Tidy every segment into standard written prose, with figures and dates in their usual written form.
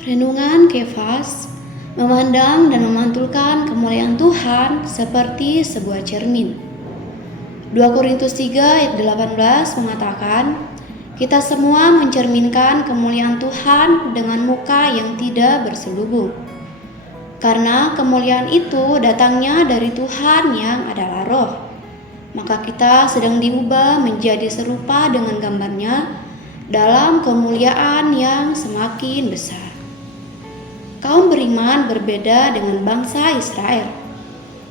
Renungan Kefas memandang dan memantulkan kemuliaan Tuhan seperti sebuah cermin. 2 Korintus 3 ayat 18 mengatakan, kita semua mencerminkan kemuliaan Tuhan dengan muka yang tidak berselubung. Karena kemuliaan itu datangnya dari Tuhan yang adalah Roh, maka kita sedang diubah menjadi serupa dengan gambarnya dalam kemuliaan yang semakin besar. Kaum beriman berbeda dengan bangsa Israel.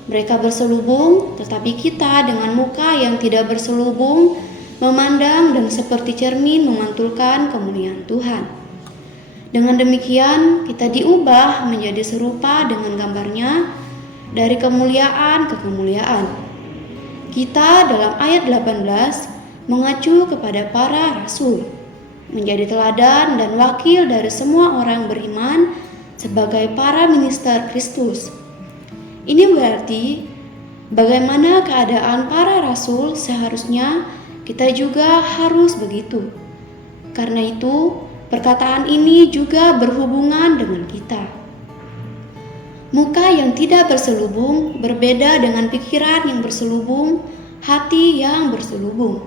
Mereka berselubung, tetapi kita dengan muka yang tidak berselubung memandang dan seperti cermin memantulkan kemuliaan Tuhan. Dengan demikian, kita diubah menjadi serupa dengan gambarnya dari kemuliaan ke kemuliaan. Kita dalam ayat 18 mengacu kepada para rasul, menjadi teladan dan wakil dari semua orang beriman sebagai para minister Kristus. Ini berarti bagaimana keadaan para rasul seharusnya kita juga harus begitu. Karena itu, perkataan ini juga berhubungan dengan kita. Muka yang tidak berselubung berbeda dengan pikiran yang berselubung, hati yang berselubung.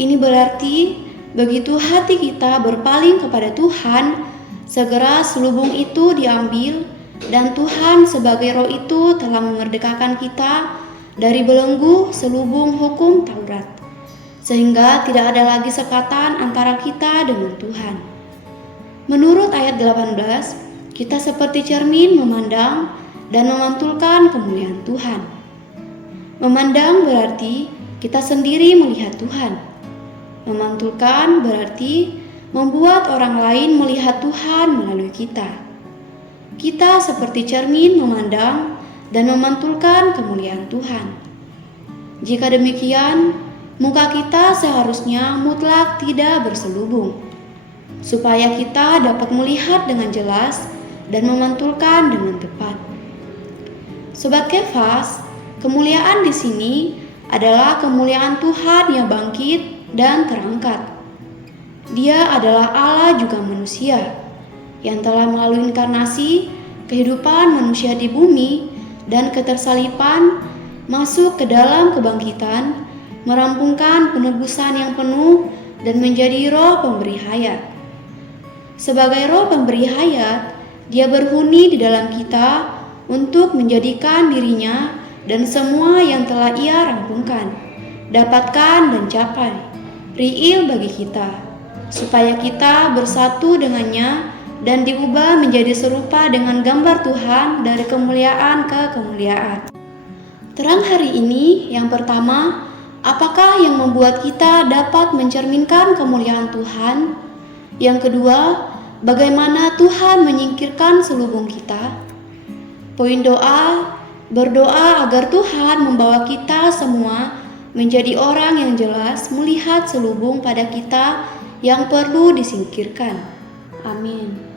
Ini berarti begitu hati kita berpaling kepada Tuhan, segera selubung itu diambil dan Tuhan sebagai Roh itu telah memerdekakan kita dari belenggu selubung hukum Taurat, sehingga tidak ada lagi sekatan antara kita dengan Tuhan. Menurut ayat 18, kita seperti cermin memandang dan memantulkan kemuliaan Tuhan. Memandang berarti kita sendiri melihat Tuhan. Memantulkan berarti membuat orang lain melihat Tuhan melalui kita. Kita seperti cermin memandang dan memantulkan kemuliaan Tuhan. Jika demikian, muka kita seharusnya mutlak tidak berselubung, supaya kita dapat melihat dengan jelas dan memantulkan dengan tepat. Sobat Kefas, kemuliaan di sini adalah kemuliaan Tuhan yang bangkit dan terangkat. Dia adalah Allah juga manusia, yang telah melalui inkarnasi, kehidupan manusia di bumi, dan ketersalipan, masuk ke dalam kebangkitan, merampungkan penebusan yang penuh, dan menjadi Roh pemberi hayat. Sebagai Roh pemberi hayat, Dia berhuni di dalam kita untuk menjadikan dirinya dan semua yang telah Ia rampungkan, dapatkan dan capai, riil bagi kita, supaya kita bersatu dengannya dan diubah menjadi serupa dengan gambar Tuhan dari kemuliaan ke kemuliaan. Terang hari ini yang pertama, apakah yang membuat kita dapat mencerminkan kemuliaan Tuhan? Yang kedua, bagaimana Tuhan menyingkirkan selubung kita? Poin doa, berdoa agar Tuhan membawa kita semua menjadi orang yang jelas melihat selubung pada kita yang perlu disingkirkan. Amin.